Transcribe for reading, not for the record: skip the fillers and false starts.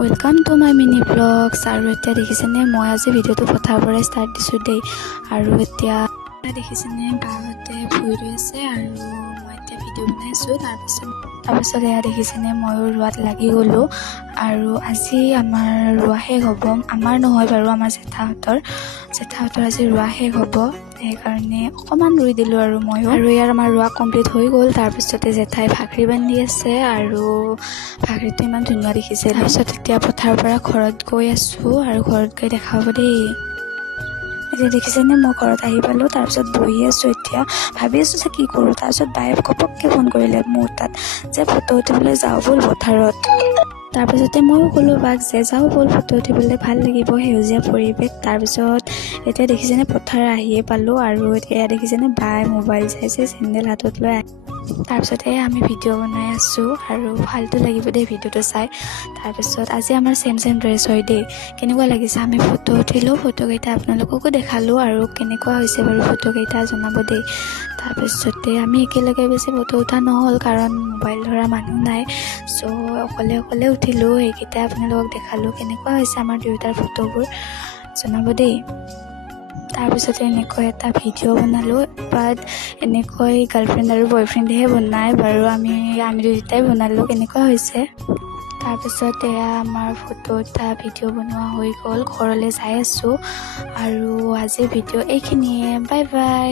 Welcome to my mini blogs. আৰু এতিয়া দেখিছেনে মই আজি ভিডিঅ'টো পথাৰৰ পৰাই ষ্টাৰ্ট দিছোঁ দেই। আৰু এতিয়া দেখিছেনে বাহঁতে ভুই ৰৈ আছে আৰু মই এতিয়া ভিডিঅ' বনাইছোঁ। তাৰপিছত এয়া দেখিছেনে ময়ো ৰোৱাত লাগি গ'লোঁ। আৰু আজি আমাৰ ৰোৱা শেষ হ'ব, আমাৰ নহয় বাৰু, আমাৰ জেঠাহঁতৰ আজি ৰোৱা শেষ হ'ব, সেইকাৰণে অকণমান ৰুই দিলোঁ আৰু ময়ো। আৰু ইয়াৰ আমাৰ ৰোৱা কমপ্লিট হৈ গ'ল। তাৰপিছতে জেঠাই ভাকৰি বান্ধি আছে আৰু ভাকৰিটো ইমান ধুনীয়া দেখিছে। তাৰপিছত এতিয়া পথাৰৰ পৰা ঘৰত গৈ আছোঁ আৰু ঘৰত গৈ দেখা হ'ব দেই। এতিয়া দেখিছেনে মই ঘৰত আহি পালোঁ, তাৰপিছত বহি আছোঁ। এতিয়া ভাবি আছোঁ যে কি কৰোঁ। তাৰপিছত বায়ে ঘপককৈ ফোন কৰিলে মোৰ তাত যে ফটো উঠিবলৈ যাওঁ ব'ল পথাৰত। তাৰপিছতে ময়ো ক'লোঁ বাক যে যাওঁ ব'ল ফটো উঠিবলৈ, ভাল লাগিব সেউজীয়া পৰিৱেশ। তাৰপিছত এতিয়া দেখিছেনে পথাৰ আহিয়ে পালোঁ আৰু এতিয়া দেখিছেনে বায়ে মোবাইল চাইছে, চেণ্ডেল হাতত লৈ তাৰপিছতে আমি ভিডিঅ' বনাই আছোঁ আৰু ভালটো লাগিব দেই ভিডিঅ'টো চাই। তাৰপিছত আজি আমাৰ ছেম ড্ৰেছ হয় দেই। কেনেকুৱা লাগিছে, আমি ফটো উঠিলোঁ, ফটোকেইটা আপোনালোককো দেখালোঁ আৰু কেনেকুৱা হৈছে বাৰু ফটোকেইটা জনাব দেই। তাৰপিছতে আমি একেলগে বেছি ফটো উঠা নহ'ল কাৰণ মোবাইল ধৰা মানুহ নাই, চ' অকলে উঠিলোঁ। সেইকেইটা আপোনালোকক দেখালোঁ, কেনেকুৱা হৈছে আমাৰ দুয়োটাৰ ফটোবোৰ জনাব দেই। তাৰপিছতে এনেকৈ এটা ভিডিঅ' বনালোঁ, বাট এনেকৈ গাৰ্লফ্ৰেণ্ড আৰু বয়ফ্ৰেণ্ডেহে বনায় বাৰু, আমি দুয়োটাই বনালোঁ, কেনেকুৱা হৈছে। তাৰপিছত এয়া আমাৰ ফটো এটা ভিডিঅ' বনোৱা হৈ গ'ল, ঘৰলৈ যাই আছোঁ। আৰু আজিৰ ভিডিঅ' এইখিনিয়ে, বাই বাই।